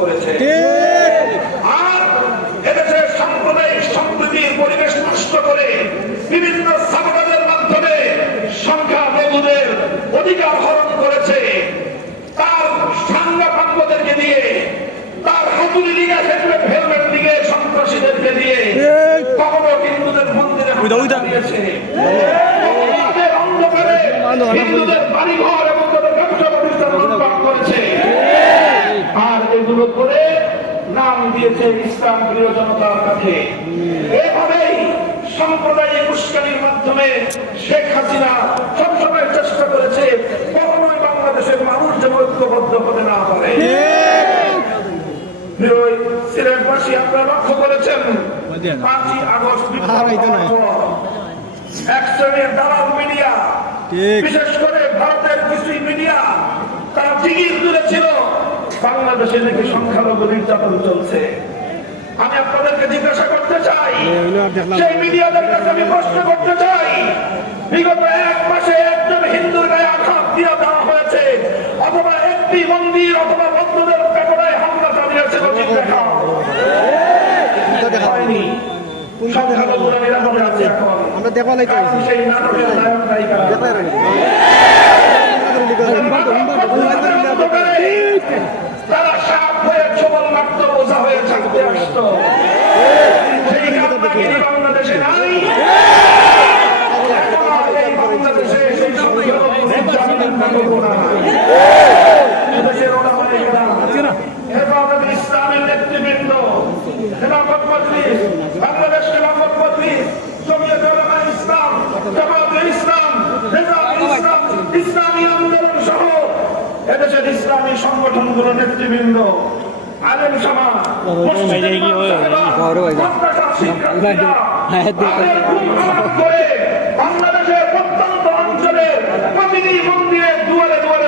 করেছে। আর এদেশের সাম্প্রদায়িক সম্প্রীতির পরিবেশ নষ্ট করে বিভিন্ন মাধ্যমে সংখ্যা লঘুদের অধিকার হরণ করেছে। তার সাংবা পাঙ্গদেরকে দিয়ে তার হাতুড়ি দিকে সেগুলো হেলমেট দিকে সন্ত্রাসীদেরকে দিয়ে। কখনো হিন্দুদের মন্দিরে দিয়েছে হিন্দুদের বাড়িঘর করেছে। আর এগুলো করে নাম দিয়েছে ইসলাম প্রিয় জনতার কাছে। এভাবেই সাম্প্রদায়িক উস্কানির মাধ্যমে শেখ হাসিনা সবসময় চেষ্টা করেছে কখনোই বাংলাদেশের মানুষ যেন ঐক্যবদ্ধ হতে না পারে। সিলেটবাসী আপনারা লক্ষ্য করেছেন? পাঁচই আগস্ট এক শ্রেণির দালাল মিডিয়া বিশেষ করে ভারতের কিছু মিডিয়া তারা জিগির তুলেছিল বাংলাদেশে নাকি সংখ্যালঘু নির্যাতন চলছে আমি আপনাদেরকে জিজ্ঞাসা করতে চাই সেই মিডিয়াদের কাছে আমি প্রশ্ন করতে চাই বিগত এক মাসে একজন হিন্দুর গায়ে আঘাত দিয়ে দেওয়া হয়েছে অথবা একটি মন্দির অথবা বন্ধুদের পেপড়ায় হামলা চালিয়েছে দেখাও হয়নি সংখ্যালঘুরা নিরাপদে আছে এখন আমরা দেখা লাইতে সেই নাটকের নায়ক নায়িকারা হেফাজতে ইসলামের নেতৃবৃন্দ, খেলাফত মজলিস, বাংলাদেশ খেলাফত মজলিস, জমিয়তে ইসলাম, জামায়াতে ইসলাম, ইসলাম, ইসলামী আন্দোলন সহ এদেশের ইসলামী সংগঠনগুলোর নেতৃবৃন্দ আলেম সমাজ বাংলাদেশের প্রত্যন্ত অঞ্চলে প্রতিটি মন্দিরের দুয়ারে দুয়ারে